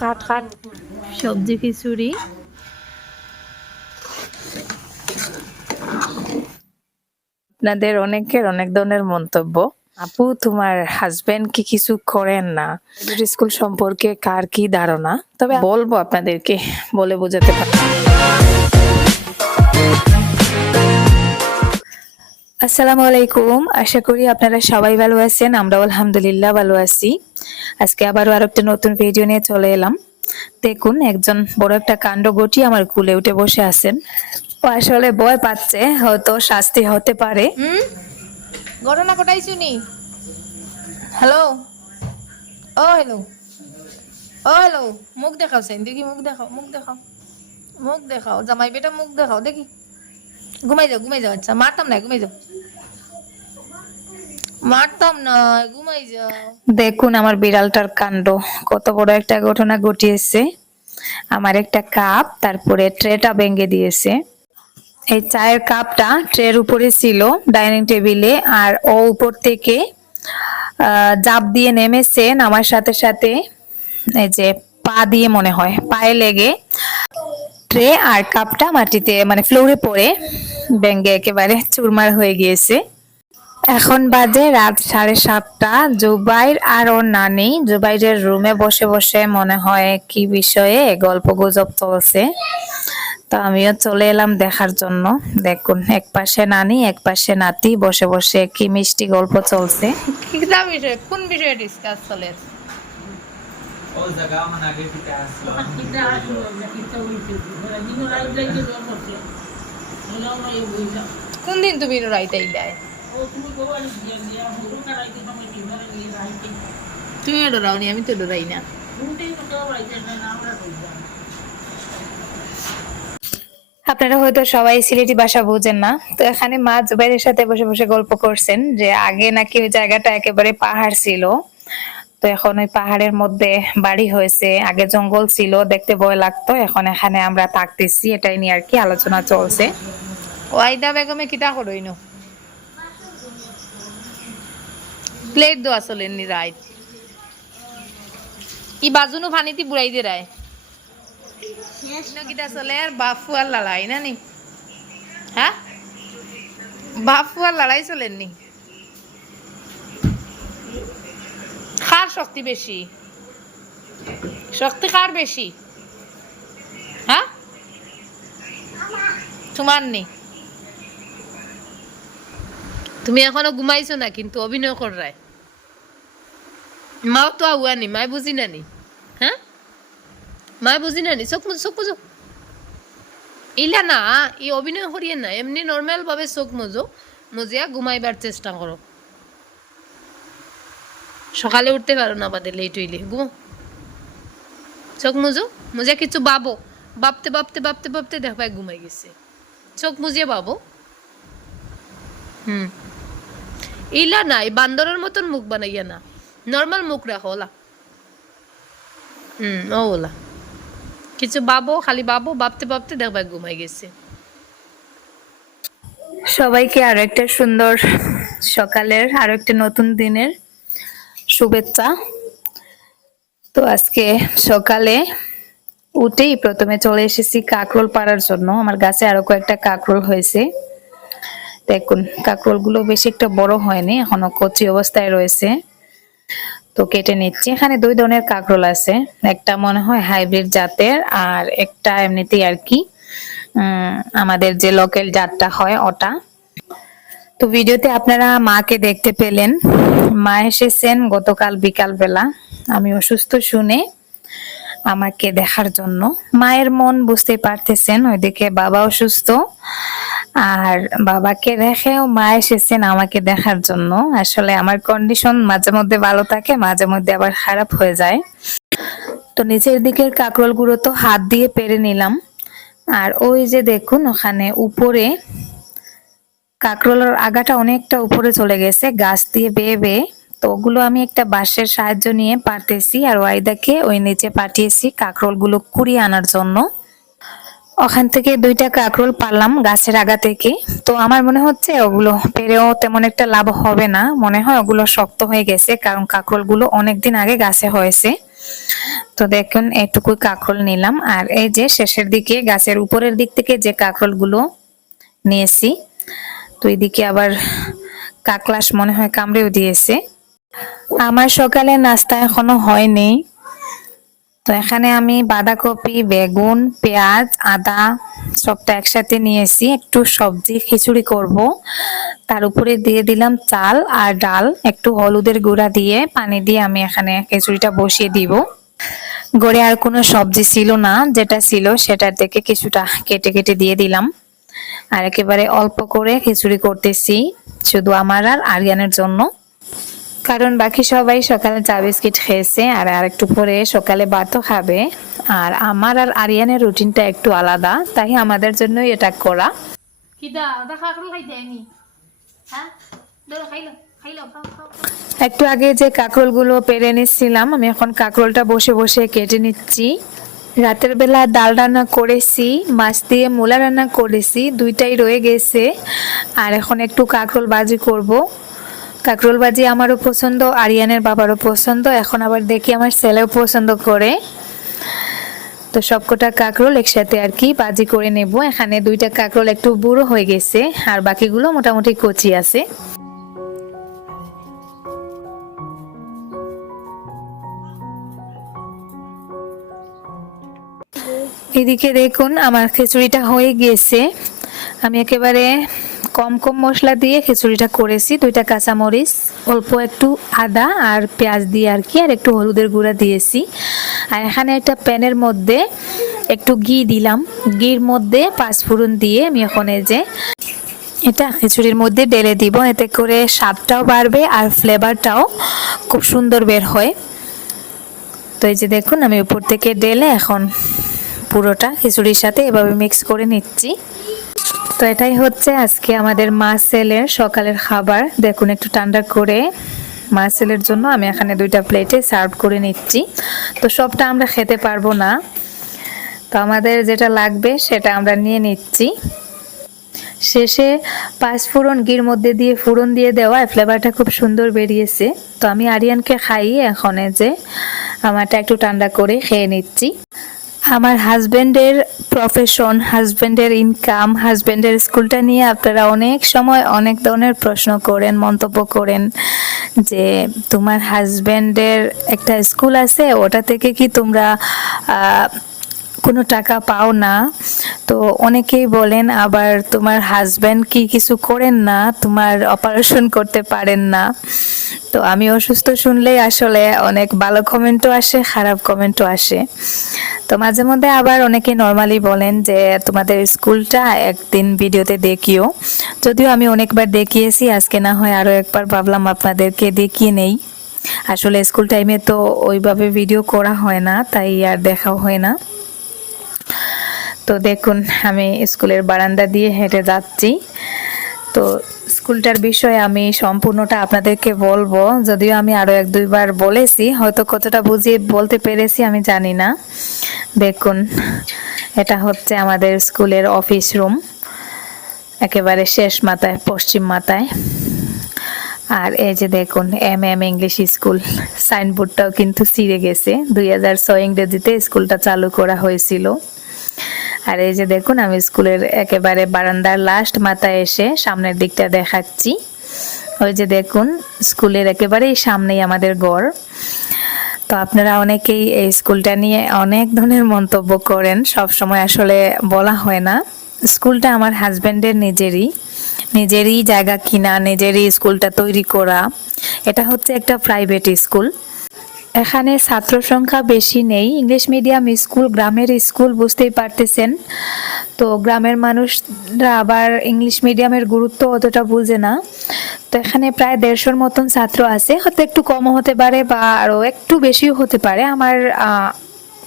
কাট কাট সবজি খিচুড়ি। আপনাদের অনেকের অনেক ধরনের মন্তব্য। আপু, তোমার হাজবেন্ড কি কিছু করেন না? স্কুল সম্পর্কে কার কি ধারণা? তবে বলব আপনাদেরকে, বলে বোঝাতে পারি আসসালামু আলাইকুম। আশা করি আপনারা সবাই ভালো আছেন, আমরাও আলহামদুলিল্লাহ ভালো আছি। আজকে আবারও আর একটা নতুন ভিডিও নিয়ে চলে এলাম। দেখুন, একজন বড় একটা কাণ্ড গটি আমার কুলে উঠে বসে আছেন। ও আসলে ভয় পাচ্ছে, হয়তো শাস্তি হতে পারে। ঘটনা কোটাই শুনি? হ্যালো? ও হ্যালো? ও, হ্যালো? মুখ দেখাও সেন দেখি মুখ দেখাও? মুখ দেখাও। মুখ দেখাও, জামাই বেটা মুখ দেখাও, দেখি। ঘুমাই যাও ঘুমাই যাও আচ্ছা মারতাম না ঘুমাই যাও মারতাম না, ঘুমাই যাও। দেখুন আমার বিড়ালটার কাণ্ড, কত বড় একটা ঘটনা ঘটিয়েছে। আমার একটা কাপ, তারপরে ট্রেটা ভেঙে দিয়েছে। এই চায়ের কাপটা ট্রের উপরে ছিল ডাইনিং টেবিলে, আর ও উপর থেকে জাপ দিয়ে নেমেছে, নামার সাথে সাথে, এই যে পা দিয়ে মনে হয়, পায়ে লেগে। ট্রে আর কাপটা মাটিতে মানে ফ্লোরে পড়ে ভেঙে একেবারে চুরমার হয়ে গিয়েছে। এখন বাজে রাত সাড়ে সাতটা। জুবাইর আর ওর নানি জুবাইরের রুমে বসে বসে মনে হয় কি বিষয়ে গল্প গুজব চলছে। তো আমিও চলে এলাম দেখার জন্য। দেখুন এক পাশে নানি এক পাশে নাতি বসে বসে কি মিষ্টি গল্প চলছে। কোন বিষয়ে ডিসকাস চলে? ও জায়গা মানে আগে থেকে আসলো কোন দিন তুমি রাইতাই দেয়? তুমি ডরাও নি আমি তো ডরাই না। আপনারা হয়তো সবাই সিলেটি ভাষা বুঝেন না, তো এখানে মা জুবাইরের সাথে বসে বসে গল্প করছেন যে আগে নাকি ওই জায়গাটা একেবারে পাহাড় ছিল। তো এখন ওই পাহাড়ের মধ্যে বাড়ি হয়েছে, আগে জঙ্গল ছিল, দেখতে ভয় লাগতো, এখন এখানে আমরা থাকতেছি, এটাই নিয়ে আর কি আলোচনা চলছে। ওয়াইদা বেগমে কিতা করইন প্লেট দো আসলে নি রাইট ই বাজুনো পানিতে বুড়াই দে রায় কিতা চলে আর বাফু আর লড়াই না নি? হ্যাঁ বাফু আর লড়াই চলেন নি? কার শক্তি বেশি শক্তি কার বেশি হ্যাঁ তোমার নেই তুমি এখনও ঘুমাইছো না, কিন্তু অভিনয় কর রায় মাও তো আউয়া নি মায় বুঝি না নি? হ্যাঁ মায় বুঝি না নি? চোখ চোখ মুজো। ইলা না, ই অভিনয় করিয়ে না এমনি নর্মাল ভাবে চোখ মুজো। মুজিয়া ঘুমাইবার চেষ্টা করো সকালে উঠতে পারো না বাদে লেট হইলে ঘুমো। চোখ মুজো। মুজে কিছু বাবো। বাপতে বাপতে বাপতে বাপতে দেখ ভাই ঘুমাই গেছে। চোখ মুজিয়ে বাবো। হুম। ইলা নাই, বান্দরের মতন মুখ বানাইয়া না। নর্মাল মুখ রাখো, ওলা। হুম ও ওলা। কিছু বাবো, খালি বাবো, বাপতে বাপতে দেখ ভাই ঘুমাই গেছে। সবাইকে আরও একটা সুন্দর সকালের আরও একটা নতুন দিনের শুভেচ্ছা। তো আজকে সকালে উঠেই প্রথমে চলে এসেছি কাকরোল পাড়ার জন্য। আমার গাছে আরও কয়েকটা কাকরোল হয়েছে। দেখুন কাকরোলগুলো বেশি একটা বড় হয়নি, এখনও কচি অবস্থায় রয়েছে। তো কেটে নিচ্ছি। এখানে দুই ধরনের কাকরোল আছে, একটা মনে হয় হাইব্রিড জাতের আর একটা এমনিতেই আর কি আমাদের যে লোকাল জাতটা হয় ওটা। তো ভিডিওতে আপনারা মাকে দেখতে পেলেন। মা এসেছেন গতকাল বিকাল বেলা আমি অসুস্থ শুনে আমাকে দেখার জন্য। মায়ের মন বুঝতে পারতেছেন, ওইদিকে বাবা অসুস্থ। আর বাবাকে দেখেও মা এসেছেন আমাকে দেখার জন্য। আসলে আমার কন্ডিশন মাঝে মধ্যে ভালো থাকে, মাঝে মধ্যে আবার খারাপ হয়ে যায়। তো নিচের দিকের কাকরোলগুলো তো হাত দিয়ে পেরে নিলাম। আর ওই যে দেখুন, ওখানে উপরে কাকরোলের আগাটা অনেকটা উপরে চলে গেছে, গাছ দিয়ে বেয়ে বেয়ে। তো ওগুলো আমি একটা বাঁশের সাহায্য নিয়ে পারতেছি, আর ওয়াইদাকে ওই নিচে পাঠিয়েছি কাকরোলগুলো কুড়িয়ে আনার জন্য। ওখান থেকে দুইটা কাকরোল পারলাম গাছের আগা থেকে। তো আমার মনে হচ্ছে ওগুলো পেরেও তেমন একটা লাভ হবে না। মনে হয় ওগুলো শক্ত হয়ে গেছে, কারণ কাকরোলগুলো অনেকদিন আগে গাছে হয়েছে। তো দেখুন এটুকু কাঁকরোল নিলাম। আর এই যে শেষের দিকে, গাছের উপরের দিক থেকে যে কাঁকরোলগুলো নিয়েছি, তো এদিকে আবার কাকলাস মনে হয় কামড়েও দিয়েছে। আমার সকালে নাস্তা এখনও হয়নি। তো এখানে আমি বাঁধাকপি, বেগুন, পেঁয়াজ, আদা সবটা একসাথে নিয়েছি। একটু সবজি খিচুড়ি করব। তার উপরে দিয়ে দিলাম চাল আর ডাল। একটু হলুদের গুঁড়া দিয়ে পানি দিয়ে আমি এখানে খিচুড়িটা বসিয়ে দিব। গড়ে আর কোনো সবজি ছিল না। যেটা ছিল সেটার থেকে কিছুটা কেটে কেটে দিয়ে দিলাম। আর একেবারে অল্প করে খিচুড়ি করতেছি, শুধু আমার আর আরিয়ানের জন্য। কারণ বাকি সবাই সকালে চা বিস্কিট খেয়েছে আর আর একটু পরে সকালে ভাতও খাবে। আর আমার আর আরিয়ানের রুটিনটা একটু আলাদা তাই আমাদের জন্যই এটা করা। কিদা ওটা কাকরুল খাইতে আমি। হ্যাঁ? খাইলো একটু আগে যে কাঁকরোলগুলো পেরে নিচ্ছিলাম আমি এখন কাঁকরোলটা বসে বসে কেটে নিচ্ছি। রাতের বেলা ডাল রান্না করেছি মাছ দিয়ে মূলা রান্না করেছি দুইটাই রয়ে গেছে। আর এখন একটু কাঁকরোল বাজি করব। কাঁকরোল বাজি আমারও পছন্দ, আরিয়ানের বাবারও পছন্দ, এখন আবার দেখি আমার ছেলেও পছন্দ করে। তো সবকটা কাঁকরোল একসাথে আর কি বাজি করে নেব। এখানে দুইটা কাঁকরোল একটু বুড়ো হয়ে গেছে, আর বাকিগুলো মোটামুটি কচি আছে। এদিকে দেখুন, আমার খিচুড়িটা হয়ে গিয়েছে আমি একেবারে কম কম মশলা দিয়ে খিচুড়িটা করেছি। দুইটা কাঁচামরিচ, অল্প একটু আদা আর পেঁয়াজ দিয়ে আর কি, আর একটু হলুদের গুঁড়া দিয়েছি। আর এখানে একটা প্যানের মধ্যে একটু ঘি দিলাম। ঘির মধ্যে পাঁচফোড়ন দিয়ে আমি এখন এই যে এটা খিচুড়ির মধ্যে ঢেলে দিব। এতে করে স্বাদটাও বাড়বে আর ফ্লেভারটাও খুব সুন্দর বের হয়। তো এই যে দেখুন, আমি উপর থেকে ডেলে এখন পুরোটা খিচুড়ির সাথে এভাবে মিক্স করে নিচ্ছি। তো এটাই হচ্ছে আজকে আমাদের মাছ সেলের সকালের খাবার। দেখুন, একটু ঠান্ডা করে মাছ সেলের জন্য আমি এখানে দুইটা প্লেটে সার্ভ করে নিচ্ছি। তো সবটা আমরা খেতে পারব না। তো আমাদের যেটা লাগবে সেটা আমরা নিয়ে নিচ্ছি। শেষে পাঁচ ফোড়ন ঘির মধ্যে দিয়ে ফোড়ন দিয়ে দেওয়া ফ্লেভারটা খুব সুন্দর বেরিয়েছে। তো আমি আরিয়ানকে খাইয়ে এখন যে আমারটা একটু ঠান্ডা করে খেয়ে নিচ্ছি। আমার হাজব্যান্ডের প্রফেশন হাজব্যান্ডের ইনকাম হাজব্যান্ডের স্কুলটা নিয়ে আপনারা অনেক সময় অনেক ধরনের প্রশ্ন করেন, মন্তব্য করেন যে তোমার হাজব্যান্ডের একটা স্কুল আছে, ওটা থেকে কি তোমরা কোনো টাকা পাও না। তো অনেকেই বলেন, আবার তোমার হাজব্যান্ড কি কিছু করেন না? তোমার অপারেশন করতে পারেন না। তো আমি অসুস্থ শুনলেই আসলে অনেক ভালো কমেন্টও আসে, খারাপ কমেন্টও আসে। তো মাঝে মধ্যে আবার অনেকে নর্মালি বলেন যে, তোমাদের স্কুলটা একদিন ভিডিওতে দেখিও। যদিও আমি অনেকবার দেখিয়েছি, আজকে না হয় আরও একবার ভাবলাম আপনাদেরকে দেখিয়ে নেই। আসলে স্কুল টাইমে তো ওইভাবে ভিডিও করা হয় না, তাই আর দেখাও হয় না। তো দেখুন, আমি স্কুলের বারান্দা দিয়ে হেঁটে যাচ্ছি। তো স্কুলটার বিষয়ে আমি সম্পূর্ণটা আপনাদেরকে বলব। যদিও আমি আরও এক দুইবার বলেছি, হয়তো কতটা বুঝিয়ে বলতে পেরেছি আমি জানি না। দেখুন, এটা হচ্ছে আমাদের স্কুলের অফিস রুম, একেবারে শেষ মাথায়, পশ্চিম মাথায়। আর এই যে দেখুন, এম এম ইংলিশ স্কুল, সাইনবোর্ডটাও কিন্তু ছিঁড়ে গেছে। দুই হাজার ছয় ইংরেজিতে স্কুলটা চালু করা হয়েছিল। আর এই যে দেখুন, আমি স্কুলের একেবারে বারান্দার লাস্ট মাথায় এসে সামনের দিকটা দেখাচ্ছি। ওই যে দেখুন, স্কুলের একেবারেই সামনেই আমাদের গড়। তো আপনারা অনেকেই এই স্কুলটা নিয়ে অনেক ধরনের মন্তব্য করেন। সব সময় আসলে বলা হয় না। স্কুলটা আমার হাজব্যান্ডের নিজেরই। নিজেরই জায়গা কিনা, নিজেরই স্কুলটা তৈরি করা। এটা হচ্ছে একটা প্রাইভেট স্কুল এখানে ছাত্র সংখ্যা বেশি নেই। ইংলিশ মিডিয়াম স্কুল, গ্রামের স্কুল বুঝতেই পারতেছেন। তো গ্রামের মানুষরা আবার ইংলিশ মিডিয়ামের গুরুত্ব অতটা বুঝে না। তো এখানে প্রায় দেড়শোর মতন ছাত্র আছে। হয়তো একটু কমও হতে পারে বা আরও একটু বেশিও হতে পারে। আমার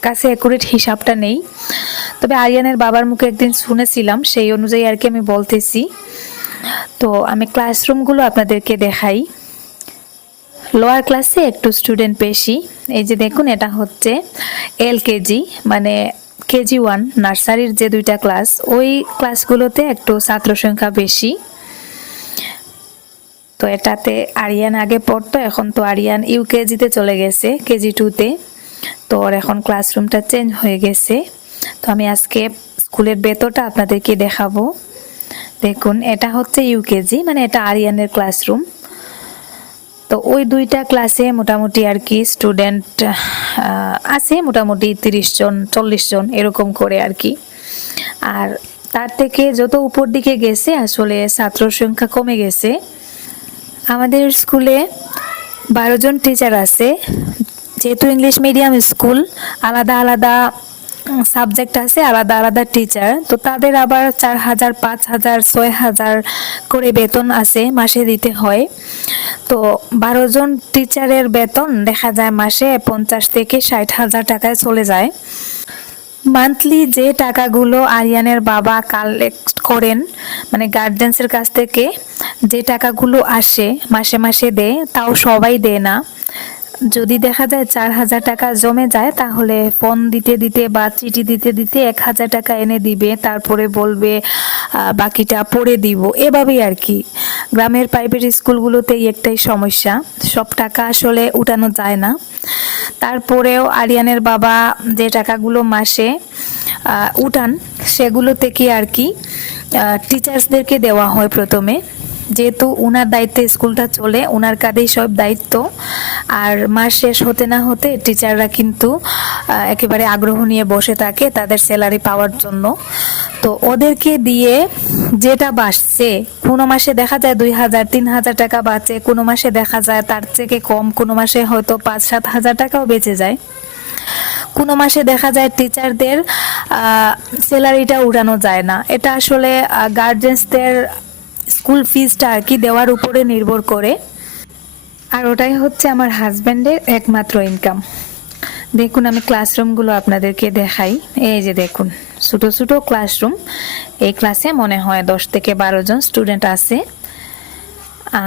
কাছে অ্যাকুরেট হিসাবটা নেই। তবে আরিয়ানের বাবার মুখে একদিন শুনেছিলাম, সেই অনুযায়ী আর কি আমি বলতেছি। তো আমি ক্লাসরুমগুলো আপনাদেরকে দেখাই। লোয়ার ক্লাসে একটু স্টুডেন্ট বেশি। এই যে দেখুন, এটা হচ্ছে এল কেজি মানে কেজি ওয়ান নার্সারির যে দুইটা ক্লাস ওই ক্লাসগুলোতে একটু ছাত্র সংখ্যা বেশি। তো এটাতে আরিয়ান আগে পড়তো, এখন তো আরিয়ান ইউকেজিতে চলে গেছে কেজি টুতে তো। ওর এখন ক্লাসরুমটা চেঞ্জ হয়ে গেছে। তো আমি আজকে স্কুলের ভেতরটা আপনাদেরকে দেখাবো। দেখুন, এটা হচ্ছে ইউকেজি মানে এটা আরিয়ানের ক্লাসরুম তো ওই দুইটা ক্লাসে মোটামুটি আর কি স্টুডেন্ট আছে মোটামুটি তিরিশ জন, চল্লিশ জন এরকম করে আর কি। আর তার থেকে যত উপর দিকে গেছে, আসলে ছাত্র সংখ্যা কমে গেছে। আমাদের স্কুলে বারো জন টিচার আছে। যেহেতু ইংলিশ মিডিয়াম স্কুল আলাদা আলাদা সাবজেক্ট আছে, আলাদা আলাদা টিচার তো তাদের আবার চার হাজার, পাঁচ হাজার, ছয় হাজার করে বেতন আছে, মাসে দিতে হয়। তো বারো জন টিচারের বেতন দেখা যায় মাসে পঞ্চাশ থেকে ষাট হাজার টাকায় চলে যায়। মান্থলি যে টাকাগুলো আরিয়ানের বাবা কালেক্ট করেন মানে গার্জেন্সের কাছ থেকে, যে টাকাগুলো আসে, মাসে মাসে দেয়, তাও সবাই দেয় না। যদি দেখা যায় চার হাজার টাকা জমে যায়, তাহলে ফোন দিতে দিতে বা চিঠি দিতে দিতে এক হাজার টাকা এনে দিবে, তারপরে বলবে বাকিটা পড়ে দিব। এভাবেই আর কি। গ্রামের প্রাইভেট স্কুলগুলোতেই একটাই সমস্যা। সব টাকা আসলে উঠানো যায় না। তারপরেও আরিয়ানের বাবা যে টাকাগুলো মাসে উঠান, সেগুলো থেকে আর কি টিচার্সদেরকে দেওয়া হয় প্রথমে। যেহেতু ওনার দায়িত্বে স্কুলটা চলে ওনার কাঁধেই সব দায়িত্ব। আর মাস শেষ হতে না হতে টিচাররা কিন্তু একেবারে আগ্রহ নিয়ে বসে থাকে তাদের স্যালারি পাওয়ার জন্য। তো ওদেরকে দিয়ে যেটা বাঁচছে, কোনো মাসে দেখা যায় দুই হাজার, তিন হাজার টাকা বাঁচে, কোনো মাসে দেখা যায় তার থেকে কম, কোনো মাসে হয়তো পাঁচ, সাত হাজার টাকাও বেঁচে যায়। কোনো মাসে দেখা যায় টিচারদের স্যালারিটা উড়ানো যায় না। এটা আসলে গার্জেন্সদের স্কুল ফিজটা আর কি দেওয়ার উপরে নির্ভর করে। আর ওটাই হচ্ছে আমার হাজব্যান্ডের একমাত্র ইনকাম দেখুন আমি ক্লাসরুমগুলো আপনাদেরকে দেখাই। এই যে দেখুন, ছোটো ছোটো ক্লাসরুম এই ক্লাসে মনে হয় দশ থেকে বারো জন স্টুডেন্ট আছে।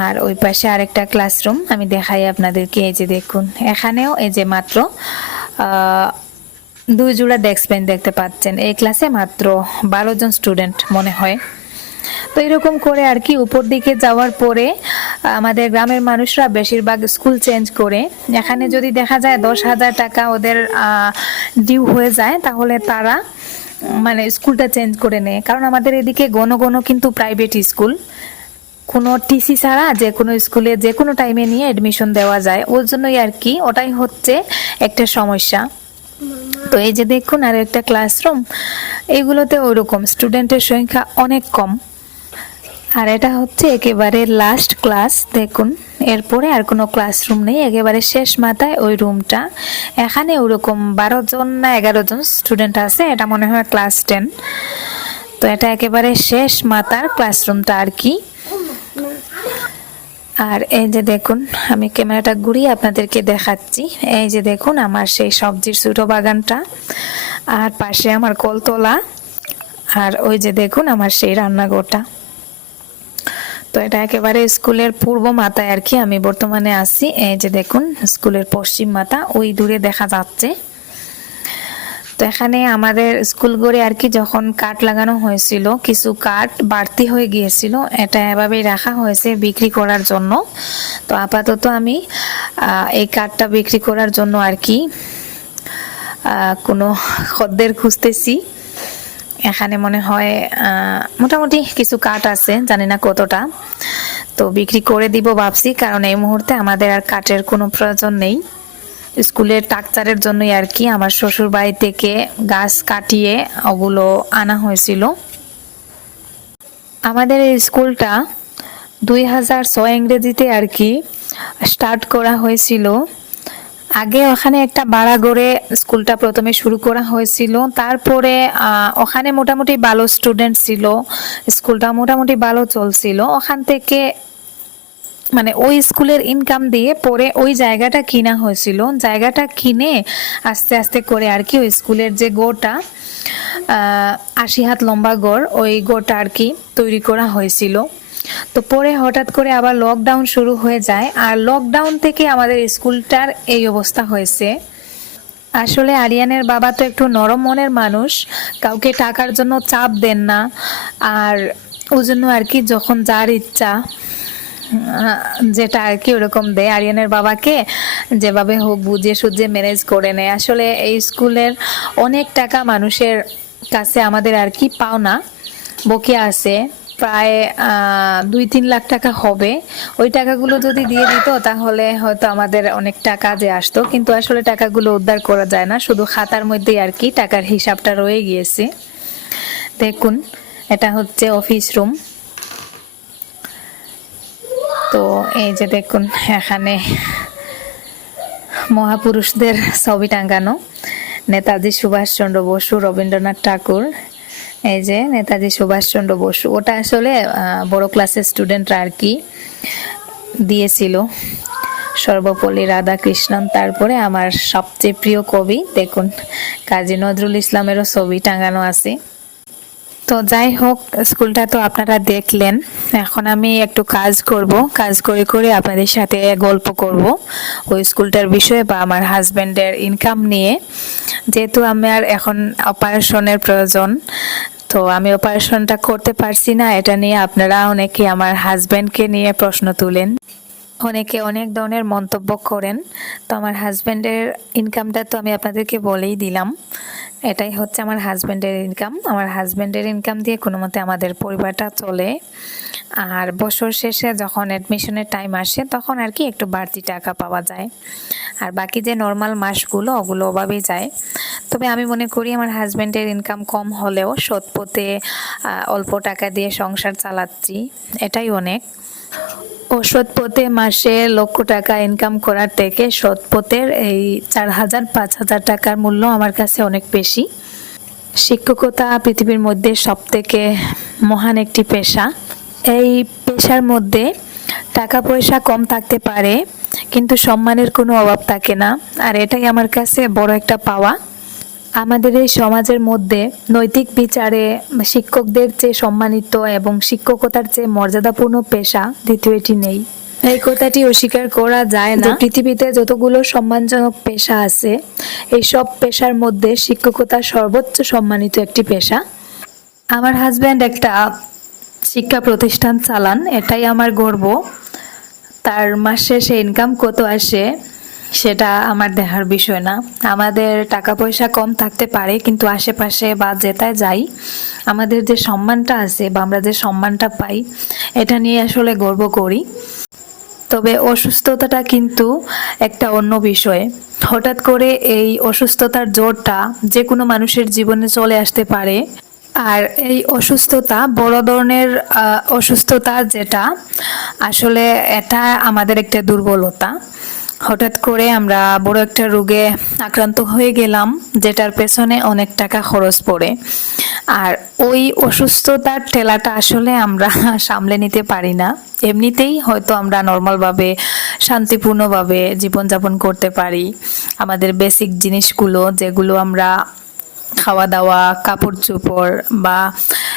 আর ওই পাশে আরেকটা ক্লাসরুম আমি দেখাই আপনাদেরকে। এই যে দেখুন, এখানেও এই যে মাত্র দুই জোড়া ডেস্ক বেঞ্চ দেখতে পাচ্ছেন। এই ক্লাসে মাত্র বারো জন স্টুডেন্ট মনে হয়। তো এরকম করে আর কি উপর দিকে যাওয়ার পরে আমাদের গ্রামের মানুষরা বেশিরভাগ স্কুল চেঞ্জ করে। এখানে যদি দেখা যায় দশ হাজার টাকা ওদের ডিউ হয়ে যায় তাহলে তারা মানে স্কুলটা চেঞ্জ করে নেয়। কারণ আমাদের এদিকে ঘন গণ কিন্তু প্রাইভেট স্কুল। কোনো টিসি ছাড়া যে কোনো স্কুলে যে কোনো টাইমে নিয়ে অ্যাডমিশন দেওয়া যায়। ওর জন্যই আর কি ওটাই হচ্ছে একটা সমস্যা। তো এই যে দেখুন আর একটা ক্লাসরুম এইগুলোতে ওইরকম স্টুডেন্টের সংখ্যা অনেক কম। আর এটা হচ্ছে একেবারে লাস্ট ক্লাস দেখুন। এরপরে আর কোনো ক্লাসরুম নেই, একেবারে শেষ মাথায় ওই রুমটা এখানে ওরকম বারো জন না এগারো জন স্টুডেন্ট আছে, এটা মনে হয় ক্লাস টেন তো এটা একেবারে শেষ মাথার ক্লাসরুমটা আর কি। আর এই যে দেখুন, আমি ক্যামেরাটা ঘুরিয়ে আপনাদেরকে দেখাচ্ছি। এই যে দেখুন, আমার সেই সবজির ছোট বাগানটা। আর পাশে আমার কলতলা। আর ওই যে দেখুন, আমার সেই রান্নাঘরটা। তো এটা একেবারে স্কুলের পূর্ব মাথায় আর কি। আমি বর্তমানে আছি, এই যে দেখুন, স্কুলের পশ্চিম মাথা, ওই দূরে দেখা যাচ্ছে। তো এখানে আমাদের স্কুল গড়ে আর কি যখন কাঠ লাগানো হয়েছিল, কিছু কাঠ বাড়তি হয়ে গিয়েছিল, এটা এভাবেই রাখা হয়েছে বিক্রি করার জন্য। তো আপাতত আমি এই কাঠটা বিক্রি করার জন্য আর কি কোনো খদ্দের খুঁজতেছি। এখানে মনে হয় মোটামুটি কিছু কাঠ আছে, জানি না কতটা। তো বিক্রি করে দিব ভাবছি, কারণ এই মুহূর্তে আমাদের আর কাঠের কোনো প্রয়োজন নেই। স্কুলের টাকচারের জন্যই আর কি, আমার শ্বশুর বাড়ি থেকে গাছ কাটিয়ে ওগুলো আনা হয়েছিল। আমাদের এই স্কুলটা দুই হাজার ছয় ইংরেজিতে আর কি স্টার্ট করা হয়েছিল। আগে ওখানে একটা বাড়া গড়ে স্কুলটা প্রথমে শুরু করা হয়েছিল। তারপরে ওখানে মোটামুটি ভালো স্টুডেন্ট ছিল। স্কুলটা মোটামুটি ভালো চলছিল। ওখান থেকে মানে ওই স্কুলের ইনকাম দিয়ে পরে ওই জায়গাটা কিনা হয়েছিল। জায়গাটা কিনে আস্তে আস্তে করে আর কি ওই স্কুলের যে গোটা আশি হাত লম্বা গড়, ওই গোটা আর কি তৈরি করা হয়েছিল। তো পরে হঠাৎ করে আবার লকডাউন শুরু হয়ে যায়। আর লকডাউন থেকে আমাদের স্কুলটার এই অবস্থা হয়েছে। আসলে আরিয়ানের বাবা তো একটু নরম মনের মানুষ, কাউকে টাকার জন্য চাপ দেন না। আর ওই জন্য আর কি যখন যার ইচ্ছা যেটা আর কি ওরকম দেয় আরিয়ানের বাবাকে, যেভাবে হোক বুঝিয়ে সুঝিয়ে ম্যানেজ করে নেয়। আসলে এই স্কুলের অনেক টাকা মানুষের কাছে আমাদের আর কি পাওনা, বকিয়া আছে। প্রায় দুই তিন লাখ টাকা হবে। ওই টাকাগুলো যদি দিয়ে দিত, তাহলে হয়তো আমাদের অনেকটা কাজে আসতো। কিন্তু আসলে টাকাগুলো উদ্ধার করা যায় না। শুধু খাতার মধ্যেই আর কি টাকার হিসাবটা রয়ে গিয়েছে। দেখুন, এটা হচ্ছে অফিস রুম। তো এই যে দেখুন, এখানে মহাপুরুষদের ছবি টাঙ্গানো নেতাজি সুভাষচন্দ্র বসু, রবীন্দ্রনাথ ঠাকুর। এই যে নেতাজি সুভাষচন্দ্র বসু, ওটা আসলে বড় ক্লাসের স্টুডেন্টরা আর কি দিয়েছিল। সর্বপল্লী রাধাকৃষ্ণন, তারপরে আমার সবচেয়ে প্রিয় কবি, দেখুন, কাজী নজরুল ইসলামেরও ছবি টাঙানো আছে। তো যাই হোক, স্কুলটা তো আপনারা দেখলেন। এখন আমি একটু কাজ করব। কাজ করে করে আপনাদের সাথে গল্প করব ওই স্কুলটার বিষয়ে বা আমার হাজব্যান্ডের ইনকাম নিয়ে। যেহেতু আমার এখন অপারেশনের প্রয়োজন, তো আমি অপারেশনটা করতে পারছি না। এটা নিয়ে আপনারা অনেকে আমার হাজব্যান্ডকে নিয়ে প্রশ্ন তুলেন। অনেকে অনেক ধরনের মন্তব্য করেন। তো আমার হাজব্যান্ডের ইনকামটা তো আমি আপনাদেরকে বলেই দিলাম। এটাই হচ্ছে আমার হাজব্যান্ডের ইনকাম আমার হাজব্যান্ডের ইনকাম দিয়ে কোনো মতে আমাদের পরিবারটা চলে। আর বছর শেষে যখন অ্যাডমিশনের টাইম আসে, তখন আর কি একটু বাড়তি টাকা পাওয়া যায়। আর বাকি যে নর্মাল মাসগুলো, ওগুলো ওভাবেই যায়। তবে আমি মনে করি আমার হাজব্যান্ডের ইনকাম কম হলেও সৎ পথে অল্প টাকা দিয়ে সংসার চালাচ্ছি। এটাই অনেক। ওষুধ পথে মাসে লক্ষ টাকা ইনকাম করার থেকে সৎ পথের এই চার হাজার, পাঁচ হাজার টাকার মূল্য আমার কাছে অনেক বেশি। শিক্ষকতা পৃথিবীর মধ্যে সব থেকে মহান একটি পেশা। এই পেশার মধ্যে টাকা পয়সা কম থাকতে পারে, কিন্তু সম্মানের কোনো অভাব থাকে না। আর এটাই আমার কাছে বড় একটা পাওয়া। আমাদের এই সমাজের মধ্যে নৈতিক বিচারে শিক্ষকদের চেয়ে সম্মানিত এবং শিক্ষকতার চেয়ে মর্যাদাপূর্ণ পেশা দ্বিতীয়টি নেই। এই কথাটি অস্বীকার করা যায় না। পৃথিবীতে যতগুলো সম্মানজনক পেশা আছে এই সব পেশার মধ্যে শিক্ষকতা সর্বোচ্চ সম্মানিত একটি পেশা। আমার হাজব্যান্ড একটা শিক্ষা প্রতিষ্ঠান চালান এটাই আমার গর্ব। তার মাস শেষে ইনকাম কত আসে সেটা আমার দেখার বিষয় না। আমাদের টাকা পয়সা কম থাকতে পারে, কিন্তু আশেপাশে বা যেটায় যাই, আমাদের যে সম্মানটা আছে বা আমরা যে সম্মানটা পাই, এটা নিয়ে আসলে গর্ব করি। তবে অসুস্থতাটা কিন্তু একটা অন্য বিষয়। হঠাৎ করে এই অসুস্থতার জোরটা যে কোনো মানুষের জীবনে চলে আসতে পারে। আর এই অসুস্থতা বড় ধরনের অসুস্থতা যেটা আসলে এটা আমাদের একটা দুর্বলতা। হঠাৎ করে আমরা বড় একটা রোগে আক্রান্ত হয়ে গেলাম, যেটার পেছনে অনেক টাকা খরচ পড়ে। আর ওই অসুস্থতার ঠেলাটা আসলে আমরা সামলে নিতে পারি না। এমনিতেই হয়তো আমরা নর্মালভাবে, শান্তিপূর্ণভাবে জীবনযাপন করতে পারি। আমাদের বেসিক জিনিসগুলো, যেগুলো আমরা খাওয়া দাওয়া কাপড় চোপড় বা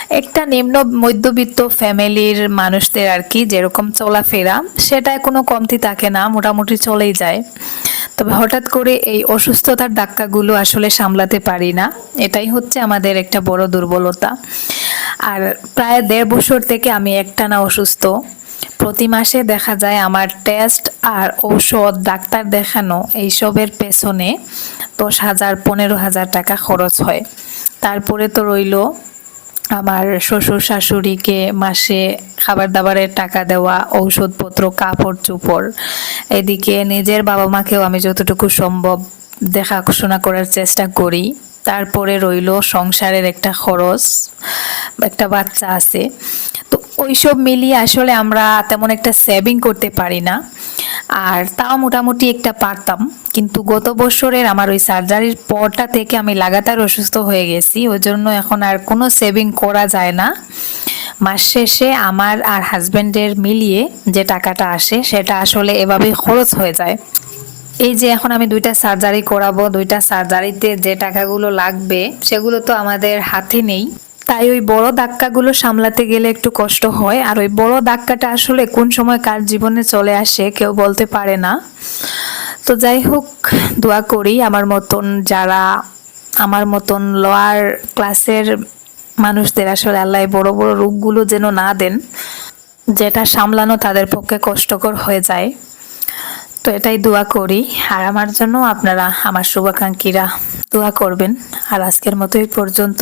একটা নিম্ন মধ্যবিত্ত ফ্যামিলির মানুষদের আর কি যেরকম চলাফেরা, সেটায় কোনো কমতি থাকে না, মোটামুটি চলেই যায়। তবে হঠাৎ করে এই অসুস্থতার ধাক্কাগুলো আসলে সামলাতে পারি না। এটাই হচ্ছে আমাদের একটা বড় দুর্বলতা। আর প্রায় দেড় বছর থেকে আমি একটানা অসুস্থ। প্রতি মাসে দেখা যায় আমার টেস্ট আর ঔষধ, ডাক্তার দেখানো এইসবের পেছনে দশ হাজার, পনেরো হাজার টাকা খরচ হয়। তারপরে তো রইল আমার শ্বশুর শাশুড়িকে মাসে খাবার দাবারের টাকা দেওয়া, ঔষধপত্র, কাপড় চোপড়। এদিকে নিজের বাবা মাকেও আমি যতটুকু সম্ভব দেখাশোনা করার চেষ্টা করি। তারপরে রইল সংসারের একটা খরচ, একটা বাচ্চা আছে। তো ওইসব মিলিয়ে আসলে আমরা তেমন একটা সেভিং করতে পারি না। আর তাও মোটামুটি একটা পারতাম। কিন্তু গত বছরের আমার ওই সার্জারির পরটা থেকে আমি লাগাতার অসুস্থ হয়ে গেছি। ওই জন্য এখন আর কোনো সেভিং করা যায় না। মাস শেষে আমার আর হাজবেন্ডের মিলিয়ে যে টাকাটা আসে, সেটা আসলে এভাবেই খরচ হয়ে যায়। এই যে এখন আমি দুইটা সার্জারি করাবো, দুইটা সার্জারিতে যে টাকাগুলো লাগবে, সেগুলো তো আমাদের হাতে নেই। তাই ওই বড় ধাক্কাগুলো সামলাতে গেলে একটু কষ্ট হয়। আর ওই বড় ধাক্কাটা আসলে কোন সময় কার জীবনে চলে আসে কেউ বলতে পারে না। তো যাই হোক, দোয়া করি আমার মতন যারা, আমার মতন লোয়ার ক্লাসের মানুষদের আসলে আল্লাহ বড় বড় রোগগুলো যেন না দেন, যেটা সামলানো তাদের পক্ষে কষ্টকর হয়ে যায়। তো এটাই দোয়া করি। আর আমার জন্য আপনারা আমার শুভাকাঙ্ক্ষীরা দোয়া করবেন। আর আজকের মতো এই পর্যন্ত।